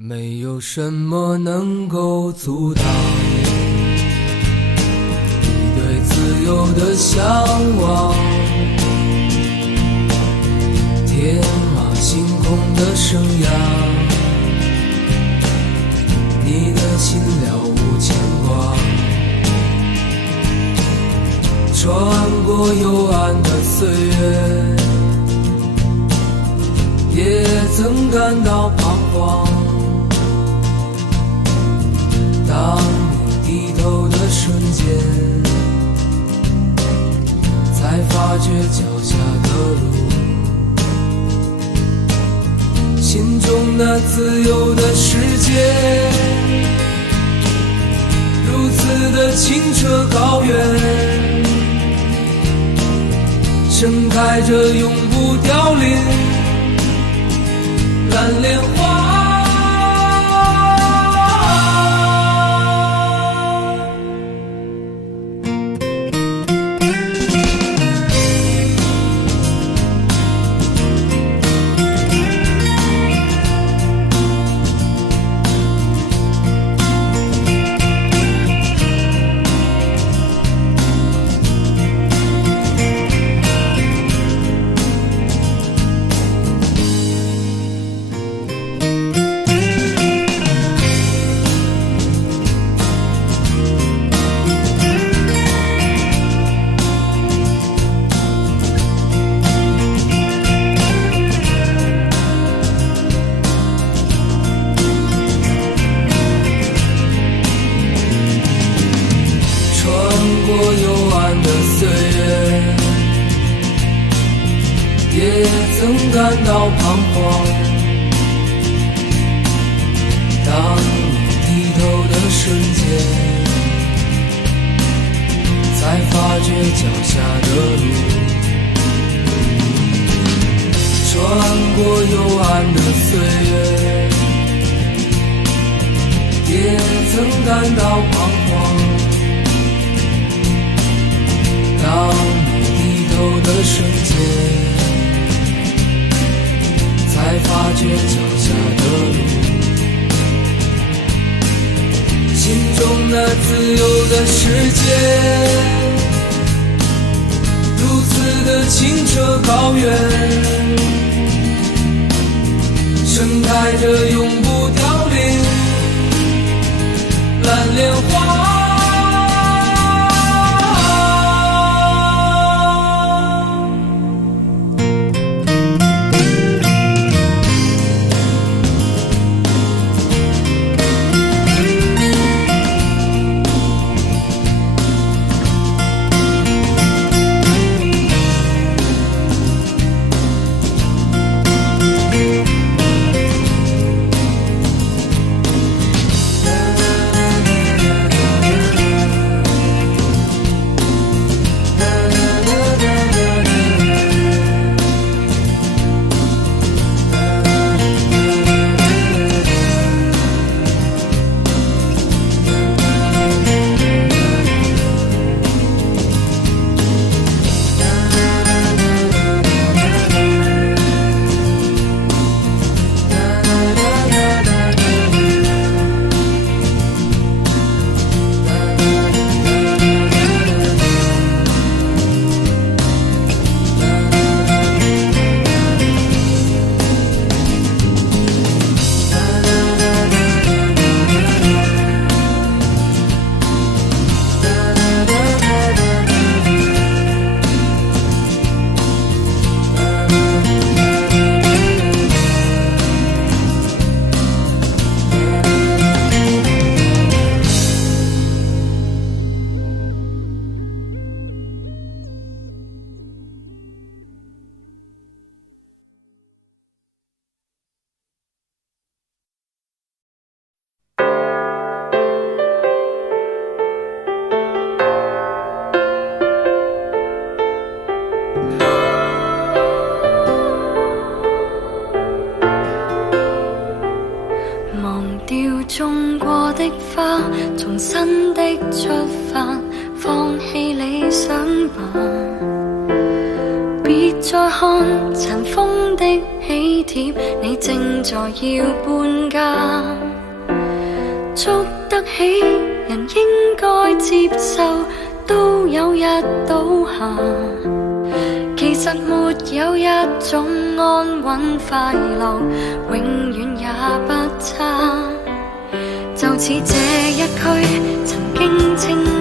没有什么能够阻挡你对自由的向往，天马行空的生涯，你的心了无牵挂，穿过幽暗的岁月，也曾感到彷徨。当你低头的瞬间，才发觉脚下的路，心中那自由的世界，如此的清澈高远，盛开着永不凋零蓝莲花。也曾感到彷徨，当你低头的瞬间，才发觉脚下的路，穿过幽暗的岁月，也曾感到彷徨，当你低头的瞬间，才发觉脚下的路，心中那自由的世界，如此的清澈高远，盛开着永不凋零蓝莲花。種過的花，重新的出發，放棄理想吧。別再看塵封的喜帖，你正在要搬家。觸得起，人應該接受，都有日倒下。其實沒有一種安穩快樂，永遠也不差。就似這一區曾經稱